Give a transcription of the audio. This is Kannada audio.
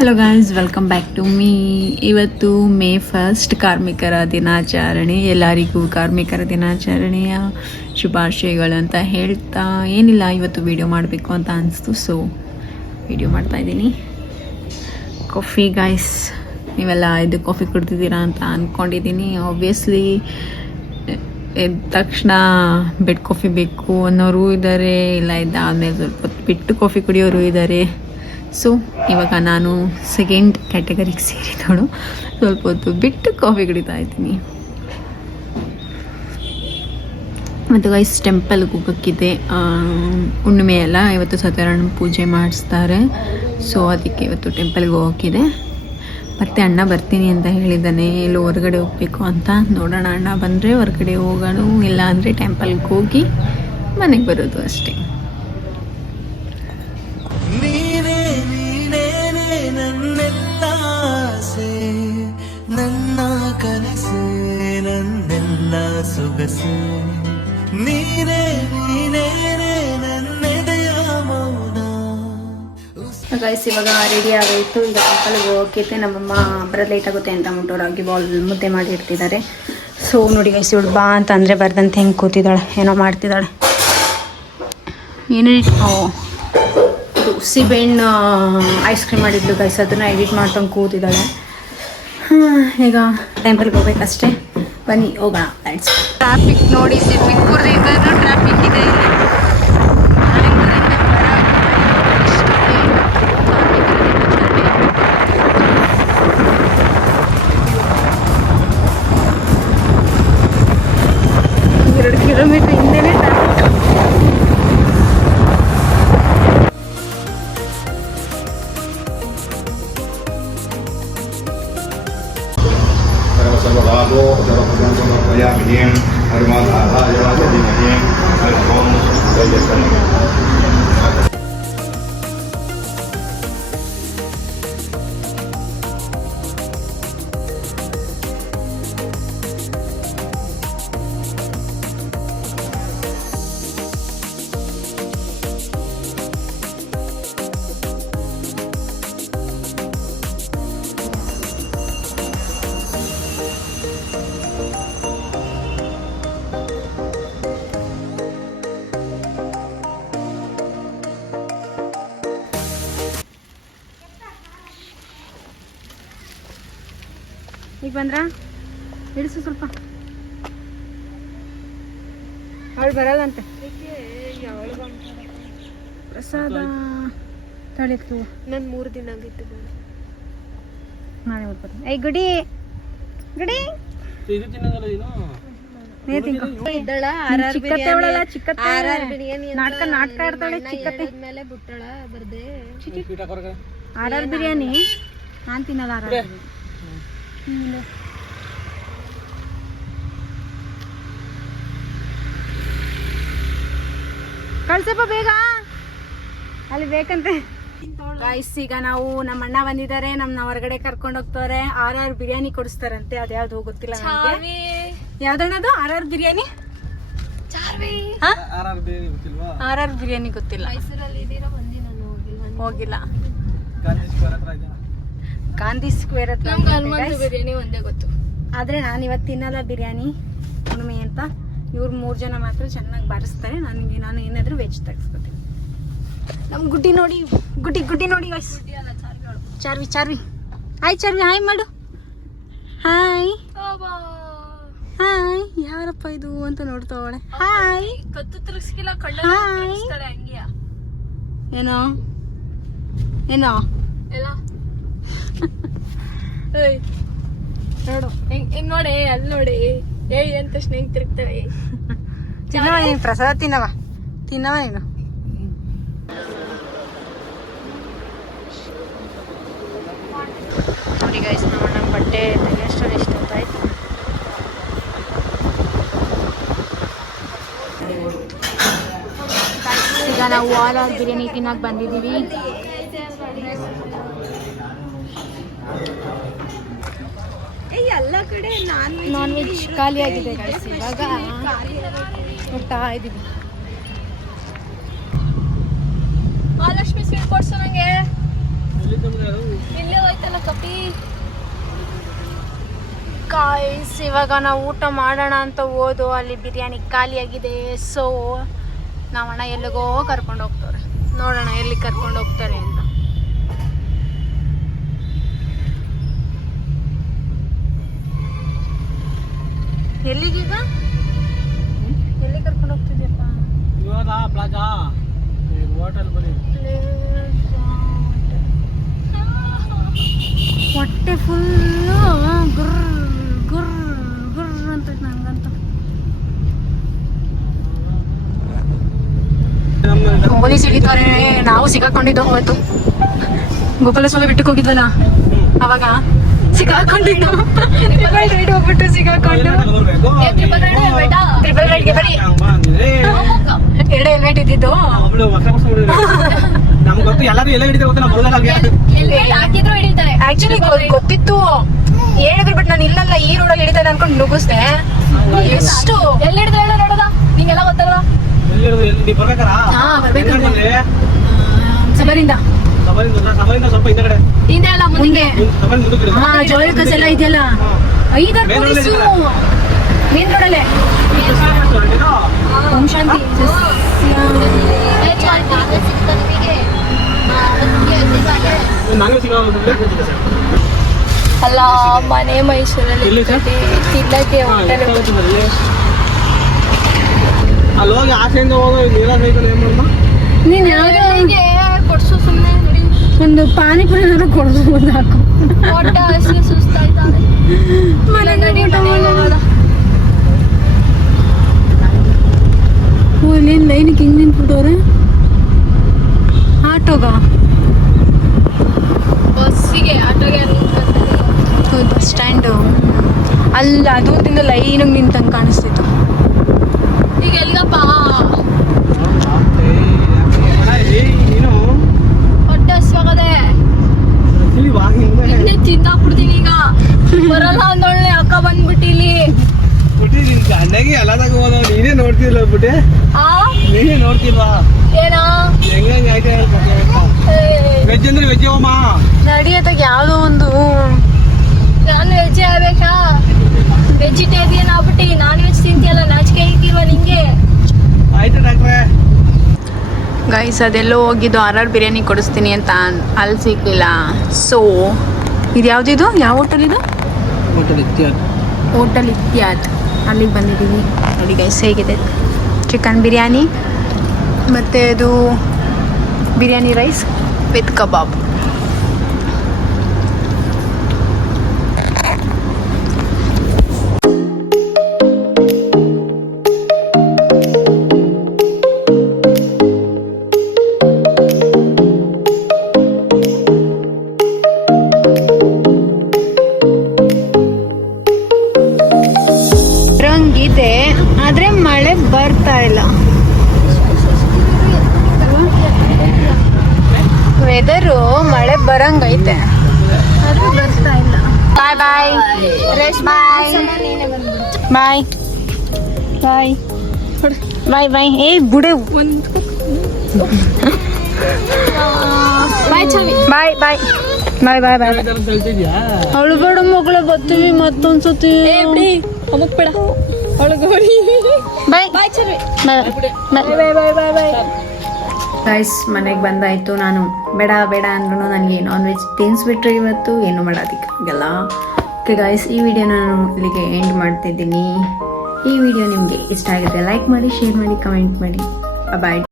Hello guys, welcome back to me. ಇವತ್ತು ಮೇ 1 ಕಾರ್ಮಿಕರ ದಿನಾಚರಣೆ. ಎಲ್ಲರಿಗೂ ಕಾರ್ಮಿಕರ ದಿನಾಚರಣೆಯ ಶುಭಾಶಯಗಳು ಅಂತ ಹೇಳ್ತಾ, ಏನಿಲ್ಲ ಇವತ್ತು ವಿಡಿಯೋ ಮಾಡಬೇಕು ಅಂತ ಅನಿಸ್ತು, ಸೊ ವಿಡಿಯೋ ಮಾಡ್ತಾಯಿದ್ದೀನಿ. ಕಾಫಿ ಗಾಯ್ಸ್, ನೀವೆಲ್ಲ ಇದು ಕಾಫಿ ಕುಡ್ತಿದ್ದೀರಾ ಅಂತ ಅಂದ್ಕೊಂಡಿದ್ದೀನಿ. ಆಬ್ವಿಯಸ್ಲಿ ಎದ್ದ ತಕ್ಷಣ ಬೆಡ್ ಕಾಫಿ ಬೇಕು ಅನ್ನೋರು ಇದ್ದಾರೆ, ಇಲ್ಲ ಇದ್ದಾದಮೇಲೆ ಸ್ವಲ್ಪ ಹೊತ್ತು ಬಿಟ್ಟು ಕಾಫಿ ಕುಡಿಯೋರು ಇದ್ದಾರೆ. ಸೊ ಇವಾಗ ನಾನು ಸೆಕೆಂಡ್ ಕ್ಯಾಟಗರಿಗೆ ಸೇರಿದವಳು, ಸ್ವಲ್ಪ ಹೊತ್ತು ಬಿಟ್ಟು ಕಾಫಿ ಕುಡಿತಾ ಇದ್ದೀನಿ. ಮತ್ತು ಗೈಸ್, ಟೆಂಪಲ್ಗೆ ಹೋಗೋಕ್ಕಿದೆ. ಹುಣ್ಣಿಮೆ ಅಲ್ಲ, ಇವತ್ತು ಸತ್ಯನಾರಾಯಣ ಪೂಜೆ ಮಾಡಿಸ್ತಾರೆ, ಸೊ ಅದಕ್ಕೆ ಇವತ್ತು ಟೆಂಪಲ್ಗೆ ಹೋಗೋಕ್ಕಿದೆ. ಮತ್ತು ಅಣ್ಣ ಬರ್ತೀನಿ ಅಂತ ಹೇಳಿದ್ದಾನೆ, ಎಲ್ಲೋ ಹೊರಗಡೆ ಹೋಗಬೇಕು ಅಂತ. ನೋಡೋಣ, ಅಣ್ಣ ಬಂದರೆ ಹೊರಗಡೆ ಹೋಗೋಣ, ಇಲ್ಲ ಅಂದರೆ ಟೆಂಪಲ್ಗೆ ಹೋಗಿ ಮನೆಗೆ ಬರೋದು ಅಷ್ಟೇ. ನನ್ನ ಕನಸು ನನ್ನೆಲ್ಲ ಸೊಗಸು ನೀನೇ ನೀನೇ ನನ್ನೆದೆಯ ಮೌನ. ಗೈಸ್, ಇವಾಗ ರೆಡಿ ಆಗೋಯ್ತು. ಈಗ ಟೆಂಪಲ್ಗೆ ಹೋಗೋಕ್ಕೆ ನಮ್ಮಮ್ಮ ಬರೋದು ಲೇಟ್ ಆಗುತ್ತೆ ಅಂತ ಅಂದ್ಬಿಟ್ಟು ರಾಗಿ ಬಾಲ್ ಮುದ್ದೆ ಮಾಡಿ ಇಡ್ತಿದ್ದಾರೆ. ಸೊ ನೋಡಿ ಗೈಸ್, ಇವಳು ಬಾ ಅಂತ ಅಂದರೆ ಬರ್ದಂತೆ ಹೆಂಗೆ ಕೂತಿದ್ದಾಳೆ, ಏನೋ ಮಾಡ್ತಿದ್ದಾಳೆ. ಏನೇನು ಇದು ಸಿಬೆಹಣ್ಣು ಐಸ್ ಕ್ರೀಮ್ ಮಾಡಿದ್ಲು ಗೈಸ್, ಅದನ್ನು ಎಡಿಟ್ ಮಾಡ್ಕೊಂಡು ಕೂತಿದ್ದಾಳೆ. ಈಗ ಟೆಂಪಲ್ಗೆ ಹೋಗ್ಬೇಕಷ್ಟೇ, ಬನ್ನಿ ಹೋಗೋಣ. ಟ್ರಾಫಿಕ್ ನೋಡಿ, ಪಿಕ್ಕೂರ್ದು ಟ್ರಾಫಿಕ್ ಇದೆ ಇಲ್ಲಿ. ಕಿಲೋಮೀಟರ್ ಹಿಂದೆನೇ ಟ್ರಾಫಿಕ್. ಈಗ ಬಂದ್ರಾ? ಇಳಿಸು ಸ್ವಲ್ಪ. ಅವಳು ಬರಲ್ಲಂತೆ. ಪ್ರಸಾದ ತಳಿತ್ತು. ನಾನು 3 ದಿನ ಆಗಿತ್ತು. ನಾನೇ ಬರ್ತೀನಿ. ಏಯ್ ಗುಡಿ ಗುಡಿ ನಾಟಕ ಆಡ್ತಾಳೆ. ಚಿಕ್ಕತ್ತೆ ಬರ್ದೆ RR ಬಿರಿಯಾನಿ ನಾನು ತಿನ್ನಲ್ಲ. RR ಕಳ್ಸಪ್ಪ ಬೇಗ, ಅಲ್ಲಿ ಬೇಕಂತೆ. ಗೈಸ್, ಈಗ ನಾವು ನಮ್ಮ ಅಣ್ಣ ಬಂದಿದ್ದಾರೆ, ನಮ್ಮನ್ನ ಹೊರಗಡೆ ಕರ್ಕೊಂಡು ಹೋಗ್ತಾರೆ. RR ಬಿರಿಯಾನಿ ಕೊಡಿಸ್ತಾರಂತೆ, ಅದ್ಯಾವ್ದು ಗೊತ್ತಿಲ್ಲ ನನಗೆ. ಯಾವ್ದಣ್ಣದು RR ಬಿರಿಯಾನಿ? RR ಬಿರಿಯಾನಿ ಗೊತ್ತಿಲ್ಲ. ಹೋಗಿಲ್ಲ. ಗಾಂಧಿ ಸ್ಕ್ವೇರ್ ಹತ್ರ ಬಿರಿಯಾನಿ ಒಂದೇ ಗೊತ್ತು. ಆದ್ರೆ ನಾನು ಇವತ್ತು ತಿನ್ನಲ್ಲ ಬಿರಿಯಾನಿ, ಹುಣ್ಣಿಮೆ ಅಂತ. ಇವ್ರು 3 ಜನ ಮಾತ್ರ ಚೆನ್ನಾಗಿ ಬಾರಿಸ್ತಾರೆ. ನಾನು ಏನಾದರೂ ವೆಜ್ ತೆಗೆಸ್ಕೊತೀನಿ. ನಮ್ಮ ಗುಡ್ಡಿ ನೋಡಿ, ಗುಡ್ಡಿ ನೋಡಿ ವಯಸ್. ಚಾರ್ವಿ ಹಾಯ್ ಚಾರ್ವಿ, ಹಾಯ್ ಮಾಡು. Hi hi. ಯಾರಪ್ಪ ಇದು ಅಂತ ನೋಡ್ತಾವಳೆ. ಹಾಯ್. ಕತ್ತು ತಿರ್ಗಿಸ್ಕಿಲ್ಲ, ಹಂಗಿಯ ಏನೋ ಎಲ್ಲ ನೋಡು ಹೆಂಗ್ ನೋಡಿ, ಅಲ್ಲಿ ನೋಡಿ. ಏಯ್ ಅಂತ ತಕ್ಷಣ ಹೆಂಗ್ ತಿರುಗ್ತಾಳೆ. ತಿನ್ನವ ನೀನು, ಪ್ರಸಾದ ತಿನ್ನವ ನೀನು. ನೋಡಿ ಗೈಸ್, ನಮ್ಮ ಬಟ್ಟೆ ತೆಗೆಯೋಷ್ಟು ಇಷ್ಟ ಆಯ್ತು. ಈಗ ನಾವು RR ಬಿರಿಯಾನಿ ತಿನ್ನಕ್ಕೆ ಬಂದಿದ್ದೀವಿ. ಎಲ್ಲ ಕಡೆ ನಾನ್ ವೆಜ್ ಖಾಲಿ ಆಗಿದೆ ಗೈಸ್. ಇವಾಗ ಹೋಗ್ತಾ ಇದ್ದೀವಿ. ಮಹಾಲಕ್ಷ್ಮಿ ಸ್ವೀಟ್ ಕೊಡ್ಸೋ ನಂಗೆ. ಇಲ್ಲೇ ಗಾಯ್ಸ್ ಇವಾಗ ನಾವು ಊಟ ಮಾಡೋಣ ಅಂತ ಹೋದು ಅಲ್ಲಿ ಬಿರಿಯಾನಿ ಖಾಲಿಯಾಗಿದೆ. ಸೊ ನಾವು ಅಣ್ಣ ಎಲ್ಲಿಗೋ ಕರ್ಕೊಂಡು ಹೋಗ್ತಾರೆ, ನೋಡೋಣ ಎಲ್ಲಿ ಕರ್ಕೊಂಡು ಹೋಗ್ತಾರೆ ಅಂತ. ಎಲ್ಲಿಗೀಗ ಎಲ್ಲಿ ಕರ್ಕೊಂಡು ಹೋಗ್ತಿದ್ಯಪ್ಪ? ಇವಾಗ ಪ್ಲಾಜಾ ಹೋಟೆಲ್ ಬನ್ನಿ. ಹೊಟ್ಟೆ ಫುಲ್ಲು ಗುರ್ ಗುರ್ ಗುರ್ ಅಂತ ನಂಗಂತ. ಪೊಲೀಸ್ ಹಿಡಿತಾರೆ. ನಾವು ಸಿಗಾಕೊಂಡಿದ್ದು ಅವತ್ತು ಗೋಪಾಲಸ್ವಾಮಿ ಬಿಟ್ಟಕ್ಕೆ ಹೋಗಿದ್ವಲ್ಲ, ಅವಾಗ ಸಿಗಾಕೊಂಡಿದ್ದು. ರೈಡ್ ಹೋಗ್ಬಿಟ್ಟು ಸಿಗಾಕೊಂಡು ಟ್ರಿಪಲ್ ರೈಡ್ಗೆ ಬರೀ 2 ಹೆಲ್ಮೆಟ್ ಇದ್ದಿದ್ದು. ನಮ್ಗೆ ಗೊತ್ತು ಎಲ್ಲರೂ ಎಲ್ಲ ಹಿಡಿತಾರೆ ಗೊತ್ತು, ನಾವು ಆಕ್ಚುಲಿ ಗೊತ್ತಿತ್ತು ಹೇಳಿದ್ರು, ಬಟ್ ನಾನು ಇಲ್ಲಲ್ಲ ಈ ರೋಡಲ್ಲಿ ಹಿಡಿತಾನೆ ಅನ್ಕೊಂಡು ನುಗ್ಗಿಸ್ದೆ. ಎಷ್ಟು ಎಲ್ಲಿ ಹಿಡಿದ್ರೆ ಹೇಳ ನೋಡೋದ, ನಿಂಗೆಲ್ಲ ಗೊತ್ತಲ್ಲ. ಬರ್ಬೇಕಾರಾ? ಹಾ ಬರ್ಬೇಕು. ಸಬರಿಂದ ಸ್ವಲ್ಪ ಹಿಂದೆ ಕಡೆ ಹಿಂದೆ ಅಲ್ಲ ಮುಂದೆ. ಹಾ ಜೋಳ ಕಸ ಎಲ್ಲ ಇದೆಯಲ್ಲ, 5 ಪೊಲೀಸು ಮೇನ್ ರೋಡಲ್ಲೇ. ಓಂ ಶಾಂತಿ. ಅಲ್ಲ ಮನೆ ಮೈಸೂರಲ್ಲಿ ತಿನ್ನಕ್ಕೆ ಹೋಟೆಲ್ ಅಲ್ಲಿ ಹೋಗಿ ಆಸೆಯಿಂದ ಹೋಗೋ ನೀರ ಸೈಕಲ್ ಏನ್ ಮಾಡಮ್ಮ? ನೀನ್ ಯಾವ್ದು ಕೊಡ್ಸು ಸುಮ್ಮನೆ ಒಂದು ಪಾನಿಪುರಿ ಕೊಡ್ಬೋದು ಹಾಕು. ಹೊಟ್ಟೆ ಹಸಿ ಸುಸ್ತಾಯ್ತಾರೆ. ಇಲ್ಲಿ ಲೈನಿಗೆ ಹಿಂಗ್ ನಿಂತ್ಬಿಟ್ಟವ್ರೆ. ಆಟೋಗ ಬಸ್ಸಿಗೆ ಆಟೋಗೆ ಬಸ್ ಸ್ಟ್ಯಾಂಡು ಅಲ್ಲ, ದೂರದಿಂದ ಲೈನಾಗಿ ನಿಂತಂಗೆ ಕಾಣಿಸ್ತಿತ್ತು. ಈಗ ಎಲ್ಗಪ್ಪ? ನೀನು ಹೊಟ್ಟೆ ಹಸಿವಾಗದೆ ಇನ್ನೇ ತಿಂದಾಕ್ಬಿಡ್ತೀನಿ ಈಗ. ಬರಲ್ಲ ಅಂದೊಳ್ಳೆ ಅಕ್ಕ ಬಂದ್ಬಿಟ್ಟು ಇಲ್ಲಿ ಗಂಡಗೆ ಎಲ್ಲದಾಗ ಹೋದ ನೀನೇ ನೋಡ್ತಿಲ್ಲ ಬಿಟ್ಟೆ, ನೀನೇ ನೋಡ್ತಿಲ್ವಾ ಏನಾ ಹೆಂಗ ಆಯ್ತು? ವೆಜ್ ಅಂದ್ರೆ ವೆಜ್ ಹೋಮ ನಡಿಯತ್ತಾಗ ಯಾವುದೋ ಒಂದು ನಾನು ವೆಜ್ ಆಗ್ಬೇಕಾ? ವೆಜಿಟೇರಿಯನ್ ಆಗ್ಬಿಟ್ಟು ನಾನ್ ವೆಜ್ ತಿಂತಿಯಲ್ಲ, ನಾಚಿಕೆ ಐತಿಲ್ವಾ ನಿಂಗೆ? ಆಯ್ತು ಡಾಕ್ಟ್ರೆ. ಗೈಸ್ ಅದೆಲ್ಲೋ ಹೋಗಿದ್ದು RR ಬಿರಿಯಾನಿ ಕೊಡಿಸ್ತೀನಿ ಅಂತ ಅಲ್ಲಿ ಸಿಗಲಿಲ್ಲ. ಸೊ ಇದು ಯಾವುದಿದು, ಯಾವ ಹೋಟೆಲ್ ಇದು? ಹೋಟೆಲ್ ಇತ್ಯಾದ್, ಅಲ್ಲಿಗೆ ಬಂದಿದ್ದೀವಿ. ನೋಡಿ ಗೈಸ್ ಹೇಗಿದೆ ಚಿಕನ್ ಬಿರಿಯಾನಿ, ಮತ್ತು ಅದು ಬಿರಿಯಾನಿ ರೈಸ್ ವಿತ್ ಕಬಾಬ್. ಇದೆ ಆದ್ರೆ ಮಳೆ ಬರ್ತಾ ಇಲ್ಲ. ವೆದರು ಮಳೆ ಬರಂಗೈತೆ ಆದ್ರೆ ಬರ್ತಾ ಇಲ್ಲ. ಬಾಯ್ ಬಾಯ್ ಬಾಯ್ ಬಾಯ್ ಬಾಯ್ ಬಾಯ್ ಬಾಯ್. ಏ ಬುಡೆ ಬಾಯ್ ಬಾಯ್ ಬಾಯ್ ಬಾಯ್ ಬಾಯ್ ಬಾಯ್. ಅವಳು ಬೇಡ ಮಕ್ಕಳು ಬರ್ತೀವಿ ಮತ್ತೊಂದ್ಸತಿ. ಅಮುಕ್ ಬೇಡ ಒಳಗೋಡಿ. ಬಾಯ್ ಬಾಯ್ ಚರ್ವಿ ಬಾಯ್ ಬಾಯ್ ಬಾಯ್ ಬಾಯ್ ಬಾಯ್. ಗೈಸ್ ಮನೆಗೆ ಬಂದಾಯಿತು. ನಾನು ಬೇಡ ಬೇಡ ಅಂದ್ರೂ ನನಗೆ ನಾನ್ ವೆಜ್ ತಿನ್ನಿಸ್ಬಿಟ್ರೆ ಇವತ್ತು ಏನು ಮಾಡೋದಕ್ಕಾಗಲ್ಲ. ಓಕೆ ಗೈಸ್, ಈ ವಿಡಿಯೋನ ನಾನು ಇಲ್ಲಿಗೆ ಎಂಡ್ ಮಾಡ್ತಿದ್ದೀನಿ. ಈ ವಿಡಿಯೋ ನಿಮಗೆ ಇಷ್ಟ ಆಗಿದ್ರೆ ಲೈಕ್ ಮಾಡಿ, ಶೇರ್ ಮಾಡಿ, ಕಮೆಂಟ್ ಮಾಡಿ. ಬಾಯ್.